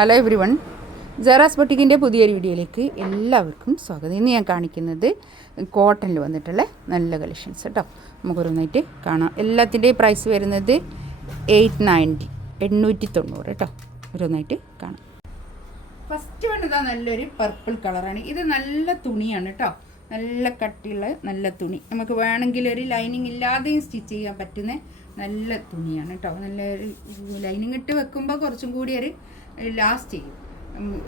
Hello every one, ജറാസ് ബൊട്ടിക്കിൻ്റെ പുതിയൊരു വീഡിയോയിലേക്ക് എല്ലാവർക്കും സ്വാഗതം. ഇന്ന് ഞാൻ കാണിക്കുന്നത് കോട്ടണിൽ വന്നിട്ടുള്ള നല്ല കളക്ഷൻസ് കേട്ടോ. നമുക്കൊരോന്നായിട്ട് കാണാം. എല്ലാത്തിൻ്റെയും പ്രൈസ് വരുന്നത് 890 കേട്ടോ. ഓരോന്നായിട്ട് കാണാം. ഫസ്റ്റ് വന്നതാ നല്ലൊരു പർപ്പിൾ കളറാണ്. ഇത് നല്ല തുണിയാണ് കേട്ടോ. നല്ല കട്ടിയുള്ള നല്ല തുണി. നമുക്ക് വേണമെങ്കിൽ ഒരു ലൈനിങ് ഇല്ലാതെയും സ്റ്റിച്ച് ചെയ്യാൻ പറ്റുന്ന നല്ല തുണിയാണ് കേട്ടോ. നല്ല ലൈനിങ് ഇട്ട് വെക്കുമ്പോൾ കുറച്ചും കൂടി ഒരു ലാസ്റ്റ് ചെയ്യും,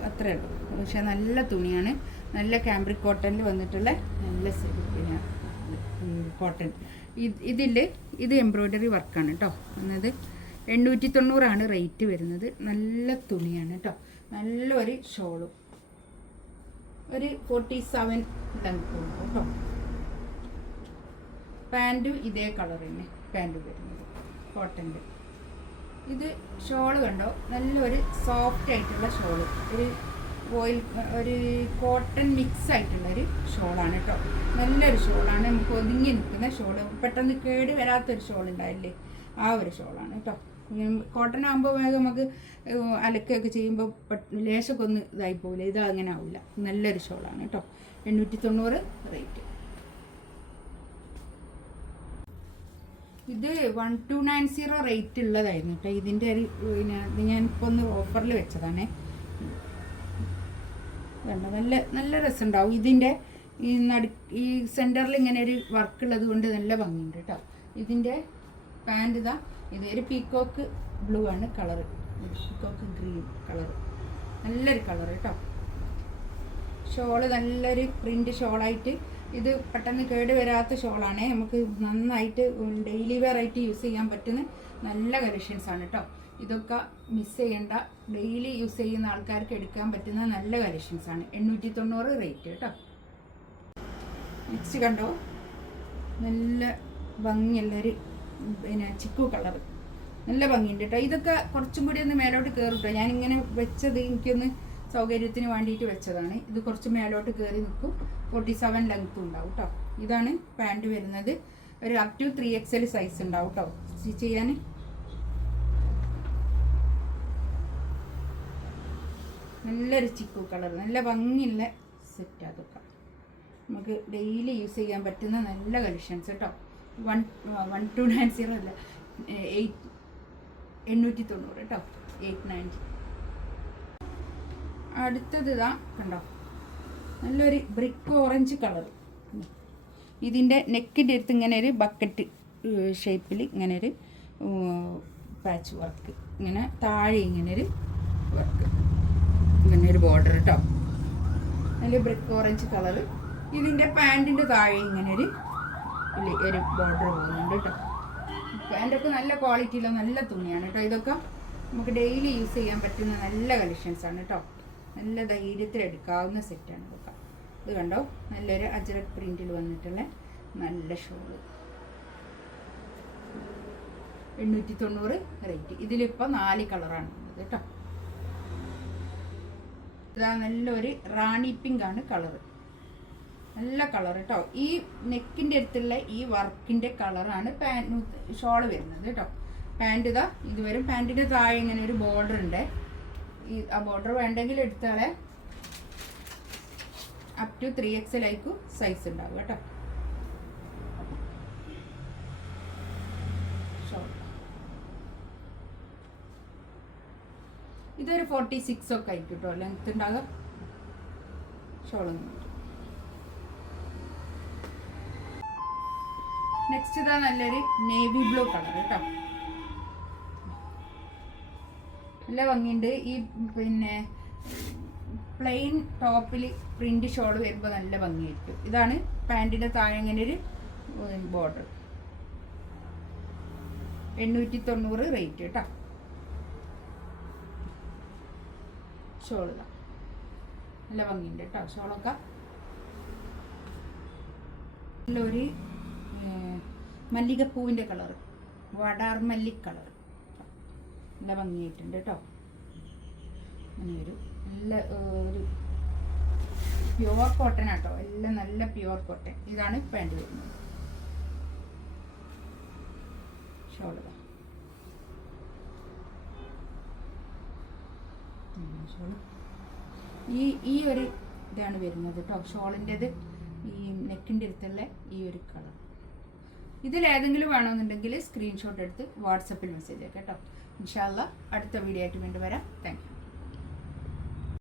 അത്രേ ഉള്ളൂ. പക്ഷേ നല്ല തുണിയാണ്. നല്ല കാംബ്രിക് കോട്ടണിൽ വന്നിട്ടുള്ള നല്ല പിന്നെ കോട്ടൺ. ഇത് എംബ്രോയ്ഡറി വർക്കാണ് കേട്ടോ. എന്നത് 890 റേറ്റ് വരുന്നത്. നല്ല തുണിയാണ് കേട്ടോ. നല്ലൊരു ഷോളും ഒരു 47 ലെങ്ത് ഉണ്ട് കേട്ടോ. പാൻറ്റും ഇതേ കളർ തന്നെ പാൻറ്റ് വരുന്നത് കോട്ടൻ്റെ. ഇത് ഷോള് കണ്ടോ, നല്ലൊരു സോഫ്റ്റ് ആയിട്ടുള്ള ഷോള്, ഒരു കോട്ടൺ മിക്സ് ആയിട്ടുള്ളൊരു ഷോളാണ് കേട്ടോ. നല്ലൊരു ഷോളാണ്. നമുക്ക് ഒതുങ്ങി നിൽക്കുന്ന ഷോള്, പെട്ടെന്ന് കേട് വരാത്തൊരു ഷോൾ ഉണ്ടായില്ലേ, ആ ഒരു ഷോളാണ് കേട്ടോ. കോട്ടൺ ആകുമ്പോൾ വേഗം നമുക്ക് അലക്കുകയൊക്കെ ചെയ്യുമ്പോൾ ലേശമൊക്കെ ഒന്ന് ഇതായി പോകില്ല. ഇത് അങ്ങനെ ആവില്ല. നല്ലൊരു ഷോളാണ് കേട്ടോ. 890 റേറ്റ്. ഇത് 1290 റേറ്റ് ഉള്ളതായിരുന്നു കേട്ടോ. ഇതിൻ്റെ ഒരു പിന്നെ ഇത് ഞാനിപ്പോൾ ഒന്ന് ഓഫറിൽ വെച്ചതാണേ. വേണ്ട, നല്ല നല്ല രസമുണ്ടാവും. ഇതിൻ്റെ ഈ സെൻറ്ററിൽ ഇങ്ങനെ ഒരു വർക്ക് ഉള്ളത് കൊണ്ട് നല്ല ഭംഗിയുണ്ട് കേട്ടോ. ഇതിൻ്റെ പാൻറ് ഇതാ, ഇത് ഒരു പീക്കോക്ക് ബ്ലൂ ആണ് കളറ്, പീക്കോക്ക് ഗ്രീൻ കളറ്, നല്ലൊരു കളർ കേട്ടോ. ഷോള് നല്ലൊരു പ്രിൻ്റ് ഷോളായിട്ട്, ഇത് പെട്ടെന്ന് കേട് വരാത്ത ഷോളാണേ. നമുക്ക് നന്നായിട്ട് ഡെയിലി വെയർ ആയിട്ട് യൂസ് ചെയ്യാൻ പറ്റുന്ന നല്ല കളക്ഷൻസാണ് കേട്ടോ. ഇതൊക്കെ മിസ് ചെയ്യേണ്ട, ഡെയിലി യൂസ് ചെയ്യുന്ന ആൾക്കാർക്ക് എടുക്കാൻ പറ്റുന്ന നല്ല കളക്ഷൻസാണ്. 890 റേറ്റ് കേട്ടോ. നെക്സ്റ്റ് കണ്ടോ, നല്ല ഭംഗിയുള്ളൊരു പിന്നെ ചിക്കു കളർ, നല്ല ഭംഗിയുണ്ട് കേട്ടോ. ഇതൊക്കെ കുറച്ചും കൂടി ഒന്ന് മേലോട്ട് കയറും കേട്ടോ. ഞാനിങ്ങനെ വെച്ചത് എനിക്കൊന്ന് സൗകര്യത്തിന് വേണ്ടിയിട്ട് വെച്ചതാണ്. ഇത് കുറച്ച് മേലോട്ട് കയറി നിൽക്കും. 47 ലെങ്ത്തും ഉണ്ടാവും കേട്ടോ. ഇതാണ് പാൻറ് വരുന്നത്. ഒരു അപ് ടു 3XL സൈസ് ഉണ്ടാവും കേട്ടോ സ്റ്റിച്ച് ചെയ്യാൻ. നല്ലൊരു ചിക്കു കളർ, നല്ല ഭംഗിയുള്ള സെറ്റ്. അതൊക്കെ നമുക്ക് ഡെയിലി യൂസ് ചെയ്യാൻ പറ്റുന്ന നല്ല കളക്ഷൻസ് കേട്ടോ. 1290 അല്ല, 890 കേട്ടോ. 890. അടുത്തത് ഇതാ കണ്ടോ, നല്ലൊരു ബ്രിക്ക് ഓറഞ്ച് കളർ. ഇതിൻ്റെ നെക്കിൻ്റെ അടുത്ത് ഇങ്ങനെ ഒരു ബക്കറ്റ് ഷേപ്പിൽ ഇങ്ങനെ ഒരു പാച്ച് വർക്ക്, ഇങ്ങനെ താഴെ ഇങ്ങനെ ഒരു വർക്ക്, ഇങ്ങനെ ഒരു ബോർഡർ കേട്ടോ. നല്ല ബ്രിക്ക് ഓറഞ്ച് കളർ. ഇതിൻ്റെ പാൻറ്റിൻ്റെ താഴെ ഇങ്ങനെ ഒരു ബോർഡർ പോകുന്നുണ്ട് കേട്ടോ. പാൻറ്റൊക്കെ നല്ല ക്വാളിറ്റിയിലുള്ള നല്ല തുണിയാണ് കേട്ടോ. ഇതൊക്കെ നമുക്ക് ഡെയിലി യൂസ് ചെയ്യാൻ പറ്റുന്ന നല്ല കളക്ഷൻസാണ് കേട്ടോ. നല്ല ധൈര്യത്തിൽ എടുക്കാവുന്ന സെറ്റാണ് ഇതൊക്കെ. ഇത് കണ്ടോ, നല്ലൊരു അജ്രക് പ്രിൻറ്റിൽ വന്നിട്ടുള്ള നല്ല ഷോള്. 890 റേറ്റ്. ഇതിലിപ്പോൾ 4 കളറാണ് ഉള്ളത് കേട്ടോ. ഇതാ നല്ലൊരു റാണി പിങ്ക് ആണ് കളറ്, നല്ല കളർ കേട്ടോ. ഈ നെക്കിൻ്റെ അടുത്തുള്ള ഈ വർക്കിൻ്റെ കളറാണ് ഷോള് വരുന്നത് കേട്ടോ. പാൻറ് ഇതാ ഇത് വരും. പാൻറ്റിൻ്റെ താഴെ ഇങ്ങനെ ഒരു ബോർഡർ ഉണ്ട്. ആ ബോർഡർ വേണ്ടെങ്കിൽ എടുത്താളെ അപ് ടു 3XL ആയിരിക്കും സൈസ് ഉണ്ടാവും കേട്ടോ. ഇതൊരു 46 ഒക്കെ ആയിരിക്കും കേട്ടോ ലെങ്ത് ഉണ്ടാകുക ഷോള്. നെക്സ്റ്റ് ഇതാ നല്ലൊരു നേവി ബ്ലൂ കളർ കേട്ടോ. നല്ല ഭംഗിയുണ്ട്. ഈ പിന്നെ പ്ലെയിൻ ടോപ്പിൽ പ്രിന്റ് ഷോൾ വരുമ്പോൾ നല്ല ഭംഗിയായിരിക്കും. ഇതാണ് പാൻറ്റിൻ്റെ താഴെ ഇങ്ങനെ ഒരു ബോർഡർ. 890 റേറ്റ് കേട്ടോ. ഷോള് നല്ല ഭംഗിയുണ്ട് കേട്ടോ. ഷോളൊക്കെ നല്ലൊരു മല്ലികപ്പൂവിൻ്റെ കളർ, വടാർമല്ലി കളർ, നല്ല ഭംഗിയായിട്ടുണ്ട് കേട്ടോ. അങ്ങനെ ഒരു നല്ല ഒരു പ്യുവർ കോട്ടൺ ആട്ടോ, എല്ലാം നല്ല പ്യുവർ കോട്ടൺ. ഇതാണ് പാൻറ് വരുന്നത്. ഷോള് ഷോള് ഈ ഒരു ഇതാണ് വരുന്നത് കേട്ടോ. ഷോളിൻ്റെത് ഈ നെക്കിൻ്റെ അടുത്തുള്ള ഈ ഒരു കളർ. ഇതിലേതെങ്കിലും വേണമെന്നുണ്ടെങ്കിൽ സ്ക്രീൻഷോട്ട് എടുത്ത് വാട്സപ്പിൽ മെസ്സേജ് ആക്കാം കേട്ടോ. ഇൻഷാ അല്ലാഹ് അടുത്ത വീഡിയോ ആയിട്ട് വീണ്ടും വരാം. Thank you.